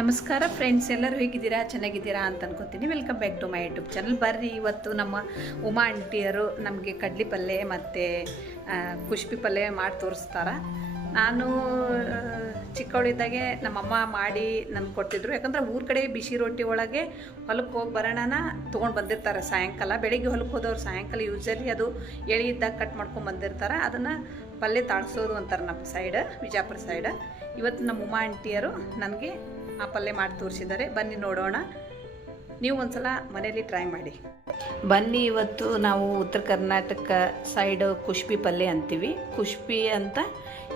ನಮಸ್ಕಾರ ಫ್ರೆಂಡ್ಸ್ ಎಲ್ಲರೂ ಹೇಗಿದ್ದೀರಾ? ಚೆನ್ನಾಗಿದ್ದೀರಾ ಅಂತ ಅನ್ಕೋತೀನಿ. Welcome back to my YouTube channel ಬರ್ರಿ, ಇವತ್ತು ನಮ್ಮ ಉಮಾ ಆಂಟಿಯರು ನಮಗೆ ಕಡ್ಲಿ ಪಲ್ಯ ಮತ್ತು ಕುಷ್ಪಿ ಪಲ್ಯ ಮಾಡಿ ತೋರಿಸ್ತಾರೆ. ನಾನು ಚಿಕ್ಕವಳಿದ್ದಾಗೆ ನಮ್ಮಮ್ಮ ಮಾಡಿ ನನಗೆ ಕೊಟ್ಟಿದ್ರು. ಯಾಕಂದ್ರೆ ಊರ ಕಡೆ ಬಿಸಿ ರೊಟ್ಟಿ ಒಳಗೆ ಹೊಲಕ್ಕೆ ಹೋಗಿ ಬರೋಣನ ತೊಗೊಂಡು ಬಂದಿರ್ತಾರೆ ಸಾಯಂಕಾಲ. ಬೆಳಿಗ್ಗೆ ಹೊಲಕ್ಕೆ ಹೋದವ್ರು ಸಾಯಂಕಾಲ ಯೂಸಲಿ ಅದು ಎಳಿ ಇದ್ದಾಗ ಕಟ್ ಮಾಡ್ಕೊಂಡು ಬಂದಿರ್ತಾರೆ. ಅದನ್ನು ಪಲ್ಯ ತಾಳ್ಸೋದು ಅಂತಾರೆ ನಮ್ಮ ಸೈಡ್ ವಿಜಾಪುರ ಸೈಡ್ ಇವತ್ತು ನಮ್ಮ ಉಮಾ ಆಂಟಿಯರು ನನಗೆ ಆ ಪಲ್ಯ ಮಾಡಿ ತೋರಿಸಿದ್ದಾರೆ. ಬನ್ನಿ ನೋಡೋಣ. ನೀವು ಒಂದ್ಸಲ ಮನೆಯಲ್ಲಿ ಟ್ರೈ ಮಾಡಿ. ಬನ್ನಿ, ಇವತ್ತು ನಾವು ಉತ್ತರ ಕರ್ನಾಟಕ ಸೈಡ್ ಕುಷ್ಪಿ ಪಲ್ಯ ಅಂತೀವಿ. ಕುಷ್ಪಿ ಅಂತ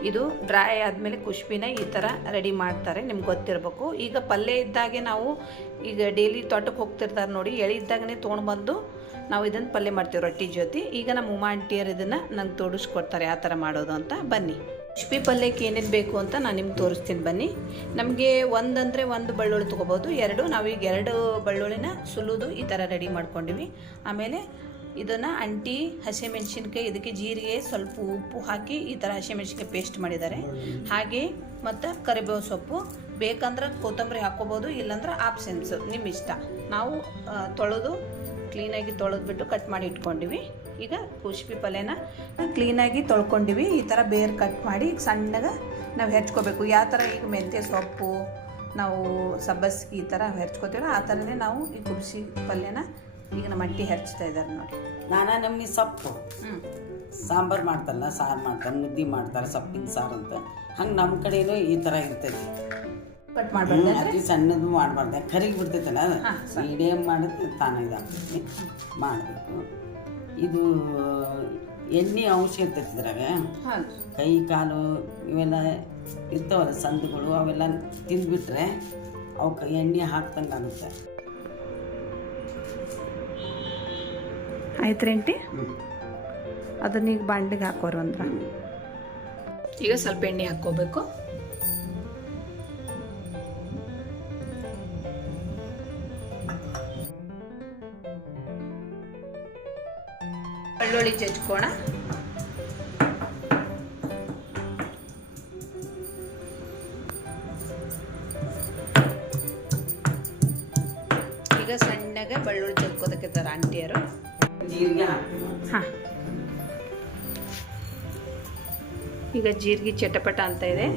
ಇದು ಡ್ರೈ ಆದಮೇಲೆ ಕುಷ್ಬಿನ ಈ ಥರ ರೆಡಿ ಮಾಡ್ತಾರೆ. ನಿಮ್ಗೆ ಗೊತ್ತಿರಬೇಕು. ಈಗ ಪಲ್ಯ ಇದ್ದಾಗೆ ನಾವು ಈಗ ಡೈಲಿ ತೋಟಕ್ಕೆ ಹೋಗ್ತಿರ್ತಾರೆ ನೋಡಿ, ಎಳೆ ಇದ್ದಾಗನೇ ತೊಗೊಂಡ್ಬಂದು ನಾವು ಇದನ್ನು ಪಲ್ಯ ಮಾಡ್ತೀವಿ ರೊಟ್ಟಿ ಜೊತೆ. ಈಗ ನಮ್ಮ ಉಮಾ ಆಂಟಿಯರು ಇದನ್ನು ನಂಗೆ ತೋಡಿಸ್ಕೊಡ್ತಾರೆ ಆ ಥರ ಮಾಡೋದು ಅಂತ. ಬನ್ನಿ. ಕುಷ್ಪಿ ಪಲ್ಯಕ್ಕೆ ಏನೇನು ಬೇಕು ಅಂತ ನಾನು ನಿಮ್ಗೆ ತೋರಿಸ್ತೀನಿ ಬನ್ನಿ. ನಮಗೆ ಒಂದಂದರೆ ಒಂದು ಬಳ್ಳುಳ್ಳಿ ತೊಗೋಬೋದು ಎರಡು ನಾವೀಗ ಎರಡು ಬೆಳ್ಳುಳ್ಳಿನ ಸುಲಿದು ಈ ಥರ ರೆಡಿ ಮಾಡ್ಕೊಂಡಿವಿ. ಆಮೇಲೆ ಇದನ್ನು ಅಂಟಿ, ಹಸಿಮೆಣ್ಸಿನ್ಕಾಯಿ, ಇದಕ್ಕೆ ಜೀರಿಗೆ, ಸ್ವಲ್ಪ ಉಪ್ಪು ಹಾಕಿ ಈ ಥರ ಹಸಿಮೆಣ್ಸಿನ್ಕಾಯಿ ಪೇಸ್ಟ್ ಮಾಡಿದ್ದಾರೆ. ಹಾಗೆ ಮತ್ತು ಕರಿಬೇವು ಸೊಪ್ಪು. ಬೇಕಂದ್ರೆ ಕೊತ್ತಂಬರಿ ಹಾಕ್ಕೋಬೋದು ಇಲ್ಲಾಂದ್ರೆ ಆಪ್ಸೆನ್ಸ್ ನಿಮ್ಮ ಇಷ್ಟ ನಾವು ತೊಳೆದು ಕ್ಲೀನಾಗಿ ತೊಳೆದ್ಬಿಟ್ಟು ಕಟ್ ಮಾಡಿ ಇಟ್ಕೊಂಡಿವಿ. ಈಗ ಕುಶಿಪಿ ಪಲ್ಯನ ಕ್ಲೀನಾಗಿ ತೊಳ್ಕೊಂಡಿವಿ. ಈ ಥರ ಬೇರ್ ಕಟ್ ಮಾಡಿ ಈಗ ಸಣ್ಣಗೆ ನಾವು ಹೆಚ್ಕೋಬೇಕು. ಯಾವ ಥರ ಈಗ ಮೆಂತ್ಯ ಸೊಪ್ಪು ನಾವು ಸಬ್ಬಸ್ಗಿ ಈ ಥರ ಹೆಚ್ಕೋತೀವಲ್ಲ ಆ ಥರನೇ ನಾವು ಈ ಕುಬ್ಸಿ ಪಲ್ಯನ ಈಗ ನಮ್ಮ ಅಟ್ಟಿ ಹೆಚ್ತಾ ಇದ್ದಾರೆ ನೋಡಿ. ನಾನಾ ನಮಗೆ ಸೊಪ್ಪು. ಹ್ಞೂ ಸಾಂಬಾರು ಮಾಡ್ತಾರಲ್ಲ ಸಾರು ಮಾಡ್ತಾರೆ ಮುದ್ದೆ ಮಾಡ್ತಾರೆ ಸೊಪ್ಪಿನ ಸಾರು ಅಂತ. ಹಂಗೆ ನಮ್ಮ ಕಡೆನೂ ಈ ಥರ ಇರ್ತೈತಿ. ಕಟ್ ಮಾಡಬಾರ್ದು ಅತಿ ಸಣ್ಣದು ಮಾಡಬಾರ್ದು. ಕರಿಗೆ ಬಿಡ್ತೈತಲ್ಲ ಮೀಡಿಯಮ್ ಮಾಡಿದ್ರೆ ತಾನೇ ಇದಾಗ್ತೈತಿ. ಮಾಡಬೇಕು. ಇದು ಎಣ್ಣೆ ಅಂಶ ಇರ್ತೈತಿ ಇದ್ರಾಗ. ಕೈ ಕಾಲು ಇವೆಲ್ಲ ಇರ್ತಾವಲ್ಲ ಸಂದುಗಳು ಅವೆಲ್ಲ ತಿಂದ್ಬಿಟ್ರೆ ಅವಕ್ಕೆ ಎಣ್ಣೆ ಹಾಕ್ದಂಗೆ ಆಗುತ್ತೆ. ಆಯ್ತು ರೇಂಟಿ ಅದನ್ನ ಈಗ ಬಾಂಡ್ಲಿಗೆ ಹಾಕೋರು ಅಂದ್ರೆ? ಈಗ ಸ್ವಲ್ಪ ಎಣ್ಣೆ ಹಾಕ್ಕೋಬೇಕು. ಬೆಳ್ಳುಳ್ಳಿ ಜಜ್ಕೋಣ ಈಗ ಸಣ್ಣಗೆ ಬೆಳ್ಳುಳ್ಳಿ ಜಜ್ಕೋದಕ್ಕಿದ್ದಾರೆ ಆಂಟಿಯರು ಜೀರಿಗೆ ಹಾಕ್ಬೇಕು ಹಾಂ ಈಗ ಜೀರಿಗೆ ಚಟಪಟ ಅಂತ ಇದೆ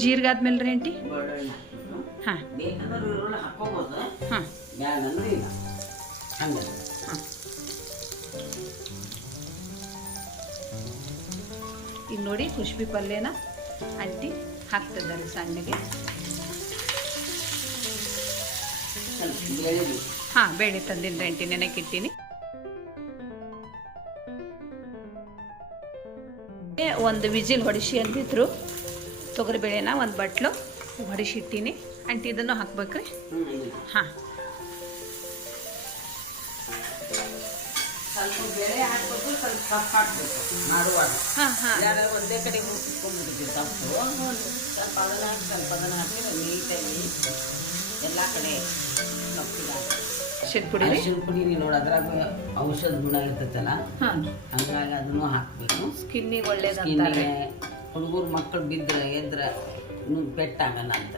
ಜೀರಿಗೆ ಆದ್ಮೇಲೆ ರೀ ಆಂಟಿ ಬೆಳ್ಳುಳ್ಳಿ ಹಾಕ್ಬೇಕು ಹಾಂ. ಬೇಕಂದ್ರೆ ಈರುಳ್ಳಿ ಹಾಕೋಬೋದು ಹಾಂ. ಬ್ಯಾಡಂದ್ರೆ ಇಲ್ಲ ಹಂಗೆ. ಹಾಂ. ಈಗ ನೋಡಿ ಖುಷ್ಬಿ ಪಲ್ಯನ ಅಂಟಿ ಹಾಕ್ತಿದ್ದಾರೆ ಸಣ್ಣಗೆ. ಹಾ ಬೇಳೆ ತಂದಿನಿ ಆಂಟಿ ನೆನಕಿಟ್ಟಿನಿ ಒಂದು ವಿಜಿಲ್ ಹೊಡಿಸಿ ಅಂತಿದ್ರು ತೊಗರಿಬೇಳೆನ ಒಂದು ಬಟ್ಲು. ಹೊಡಿಸಿ ಇಟ್ಟೀನಿ ಆಂಟಿ ಇದನ್ನು ಹಾಕ್ಬೇಕ್ರಿ. ಹಾಂ. ಸ್ವಲ್ಪ ಬೇಳೆ ಹಾಕ್ಬೇಕು ಸ್ವಲ್ಪ ಸೊಪ್ಪು ಹಾಕ್ಬೇಕು. ಮಾಡುವಾಗ. ಹಾಂ ಹಾಂ. ಯಾರು ಒಂದೇ ಕಡೆ ಮುಗಿಸ್ಕೊಂಡ್ಬಿಡ್ತೀವಿ ಸೊಪ್ಪು ಸ್ವಲ್ಪ ಅದನ್ನ ಹಾಕಿ ಸ್ವಲ್ಪ ಅದನ್ನ ಹಾಕಿದ್ರೆ ನೀಟಾಗಿ ಎಲ್ಲ ಕಡೆ ಹಾಕಿ. ಅರ್ಶಿಣ ಪುಡಿ ಅರಿಶಿನ ಪುಡಿ ನೀವು ನೋಡಿ ಅದ್ರಾಗ ಔಷಧ ಗುಣ ಇರ್ತೈತಲ್ಲ? ಹಾಂ. ಹಂಗಾಗಿ ಅದನ್ನು ಹಾಕಬೇಕು. ಸ್ಕಿನ್ನಿಗೆ ಒಳ್ಳೇದು ಹುಡುಗರು ಮಕ್ಕಳು ಬಿದ್ದರೆ ಎದ್ರೆ ಪೆಟ್ಟಾಗಲ್ಲ ಅಂತ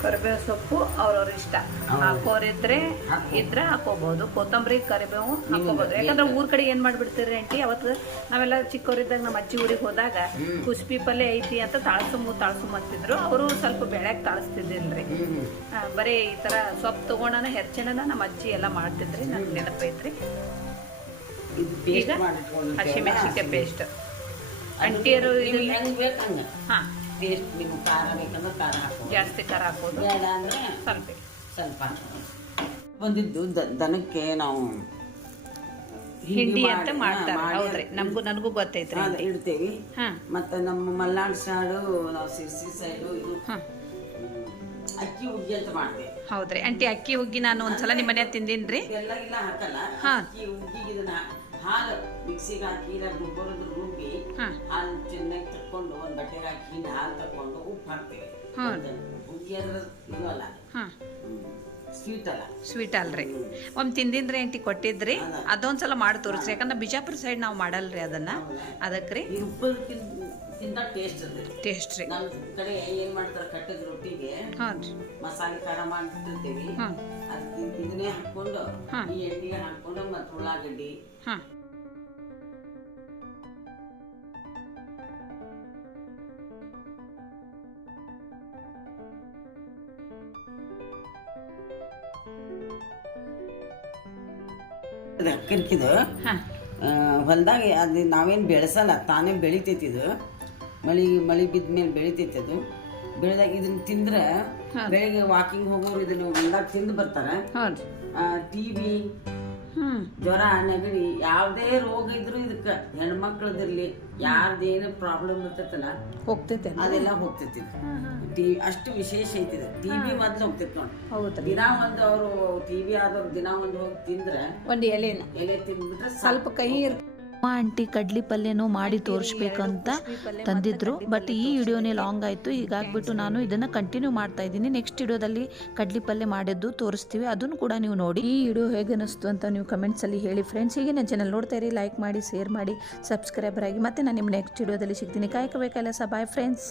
ಕರಿಬೇವು ಸೊಪ್ಪು ಅವ್ರವ್ರ ಇಷ್ಟ. ಹಾಕೋರಿದ್ರೆ. ಇದ್ರೆ ಹಾಕೋಬಹುದು. ಕೊತ್ತಂಬರಿ ಕರಿಬೇವು ಹಾಕೋಬಹುದು. ಯಾಕಂದ್ರೆ ಊರ್ ಕಡೆ ಏನ್ ಮಾಡ್ಬಿಡ್ತೀರಿ ಆಂಟಿ? ಅವತ್ತು ನಾವೆಲ್ಲ ಚಿಕ್ಕವರಿದ್ದಾಗ ನಮ್ಮ ಅಜ್ಜಿ ಊರಿಗೆ ಹೋದಾಗ ಕುಸ್ಬಿ ಪಲ್ಯ ಐತಿ ಅಂತ ತಾಳ್ಸುಮು ತಾಳ್ಸು ಅಂತಿದ್ರು. ಅವರು ಸ್ವಲ್ಪ ಬೆಳ್ಯಾಗ ತಾಳಿಸ್ತಿದ್ದಿಲ್ರಿ. ಬರೇ ಈ ತರ ಸೊಪ್ಪು ತಗೊಂಡನ ಹೆರ್ಚೆನ ನಮ್ಮ ಅಜ್ಜಿ ಎಲ್ಲ ಮಾಡ್ತಿದ್ರಿ. ನನ್ಗೆ ನೆನಪೈತ್ರಿ. ಈಗ ಹಸಿಮೆಣಸಿಕಾಯಿ ಪೇಸ್ಟ್ ಅಂಟಿಯರು ನೀವು ಇದನ್ನ? ಹೆಂಗೆ ಬೇಕು ಹಂಗೆ? ಹಾ. ಟೇಸ್ಟ್ ನಿಮ್ಗೆ ಖಾರ ಬೇಕಂದ್ರೆ ಖಾರ ಹಾಕೋದು ಜಾಸ್ತಿ ಖಾರ ಹಾಕೋದು ಬೇಡ ಅಂದರೆ ಸ್ವಲ್ಪ. ಸ್ವಲ್ಪ ಒಂದಿದ್ದು ಬಂದಿದ್ದು ದ- ದನಕ್ಕೆ ನಾವು ಹಿಂಡಿ ಅಂತ ಮಾಡ್ತಾರೆ. ಮಾಡಿ ಹೌದ್ರಿ. ನಮಗೂ ನನಗೂ ಗೊತ್ತೈತ್ರಿ ಅದು ಇಡ್ತೇವಿ. ಮತ್ತೆ ಮತ್ತು ನಮ್ಮ ಮಲ್ನಾಡು ಸೈಡು ನಾವು ಸಿರ್ಸಿ ಸೈಡು ಇದು ಅಕ್ಕಿ ಹುಗ್ಗಿ ಅಂತ ಮಾಡ್ತೇವೆ. ಹೌದ್ರಿ. ಅಂಟಿ ಅಕ್ಕಿ ಹುಗ್ಗಿ ನಾನು ಒಂದ್ಸಲ ನಿಮ್ಮ ಮನ್ಯಾಗ ತಿಂದಿನ್ರಿ. ಎಲ್ಲ ಇಲ್ಲ ಹಾಕಲ್ಲ. ಹಾ. ಅಕ್ಕಿ ಹುಗ್ಗಿಗೆ ಇದನ್ನ ಹಾಲು ಮಿಕ್ಸಿಗೆ ಹಾಕಿ ಇಲ್ಲ ರುಬ್ಬರದು ರುಬ್ಬಿ ಹಾಲು ಚೆನ್ನಾಗಿ ತಕ್ಕೊಂಡು ಒಂದು ಬಟ್ಟೆಗೆ ಹಾಕಿ ಹಾಲು ತಕ್ಕೊಂಡು ಉಪ್ಪು ಹಾಕ್ತೇವೆ. ಹುಗ್ಗಿ ಅಂದ್ರೆ ಇದು ಅಲ್ಲ. ಸ್ವೀಟ್ ಅಲ್ಲ. ಸ್ವೀಟ್ ಅಲ್ರಿ. ಒಮ್ಮೆ ತಿಂದಿನ್ರಿ ಆಂಟಿ ಕೊಟ್ಟಿದ್ರಿ. ಅದೊಂದ್ಸಲ ಮಾಡಿ ತೋರಿಸ್ರಿ. ಯಾಕಂದ್ರೆ ಬಿಜಾಪುರ ಸೈಡ್ ನಾವು ಮಾಡಲ್ರಿ ಅದನ್ನ. ಅದಕ್ಕೆ ರೀ ತಿಂದ ಟೇಸ್ಟ್ ಟೇಸ್ಟ್ ರೀ. ನಮ್ಮ ಕಡೆ ಏನ್ ಮಾಡ್ತಾರೆ ಕಟ್ಟದ ರೊಟ್ಟಿಗೆ ಮಸಾಲೆ ಖಾರ ಮಾಡಿಟ್ಟಿರ್ತೀವಿ ಅದಕ್ಕೆ ಇದನ್ನೇ ಹಾಕೊಂಡು ಈ ಎಣ್ಣೆ ಹಾಕೊಂಡು ಮತ್ತೆ ಉಳ್ಳಾಗಡ್ಡಿ ಅಕ್ಕರ್ಕಿದು ಹಾಂ. ಹೊಲ್ದಾಗ ಅದು ನಾವೇನು ಬೆಳೆಸಲ್ಲ ತಾನೇ ಬೆಳಿತೈತಿ ಇದು. ಮಳಿ ಮಳಿ ಬಿದ್ದ ಮೇಲೆ ಬೆಳಿತೈತಿ ಅದು. ಬೆಳೆದಾಗ ಇದನ್ನ ತಿಂದ್ರೆ ಬೆಳಿಗ್ಗೆ ವಾಕಿಂಗ್ ಹೋಗೋರು ಇದನ್ನ ಹೊಲ್ದಾಗ ತಿಂದು ಬರ್ತಾರೆ. ಟಿವಿ ರೀ ಟಿ ಬಿ ಹ್ಞೂ ಜ್ವರ ನೆಗಡಿ ಯಾವುದೇ ರೋಗ ಇದ್ರು ಇದಕ್ಕೆ ಹೆಣ್ಮಕ್ಳದಿರ್ಲಿ ಯಾರ್ದೇನು ಪ್ರಾಬ್ಲಮ್ ಇರ್ತೈತಲ್ಲ ಹೋಗ್ತೈತೆ. ಅದೆಲ್ಲ ಹೋಗ್ತೈತಿ. ಟಿವಿ ಅಷ್ಟು ವಿಶೇಷ ಐತಿ ಟಿ ಬಿ ಮೊದ್ಲು ಹೋಗ್ತೈತಿ ನೋಡಿ. ದಿನ ಒಂದು ಅವರು ಟಿ ಬಿ ಆದವ್ರು ದಿನ ಒಂದು ಹೋಗಿ ತಿಂದ್ರೆ ಒಂದು ಎಲೆನ. ಎಲೆ ತಿಂದ್ಬಿಟ್ರೆ ಸ್ವಲ್ಪ ಕಹಿ ಇರ್ ಅಮ್ಮ ಆಂಟಿ ಕಡ್ಲಿ ಪಲ್ಯನೂ ಮಾಡಿ ತೋರಿಸ್ಬೇಕಂತ ತಂದಿದ್ರು. ಬಟ್ ಈ ವಿಡಿಯೋನೇ ಲಾಂಗ್ ಆಯಿತು. ಹೀಗಾಗ್ಬಿಟ್ಟು ನಾನು ಇದನ್ನು ಕಂಟಿನ್ಯೂ ಮಾಡ್ತಾ ಇದ್ದೀನಿ. ನೆಕ್ಸ್ಟ್ ವಿಡಿಯೋದಲ್ಲಿ ಕಡ್ಲಿ ಪಲ್ಯ ಮಾಡಿದ್ದು ತೋರಿಸ್ತೀವಿ. ಅದನ್ನು ಕೂಡ ನೀವು ನೋಡಿ. ಈ ವಿಡಿಯೋ ಹೇಗೆ ಅನಿಸ್ತು ಅಂತ ನೀವು ಕಮೆಂಟ್ಸಲ್ಲಿ ಹೇಳಿ ಫ್ರೆಂಡ್ಸ್ ಹೀಗೆ ನನ್ನ ಚಾನಲ್ ನೋಡ್ತಾ ಇರಿ ಲೈಕ್ ಮಾಡಿ ಶೇರ್ ಮಾಡಿ ಸಬ್ಸ್ಕ್ರೈಬರ್ ಆಗಿ. ಮತ್ತೆ ನಾನು ನಿಮ್ಮ ನೆಕ್ಸ್ಟ್ ವಿಡಿಯೋದಲ್ಲಿ ಸಿಗ್ತೀನಿ. ಕಾಯ್ಕೋಬೇಕಲ್ಲ ಸ ಬಾಯ್ ಫ್ರೆಂಡ್ಸ್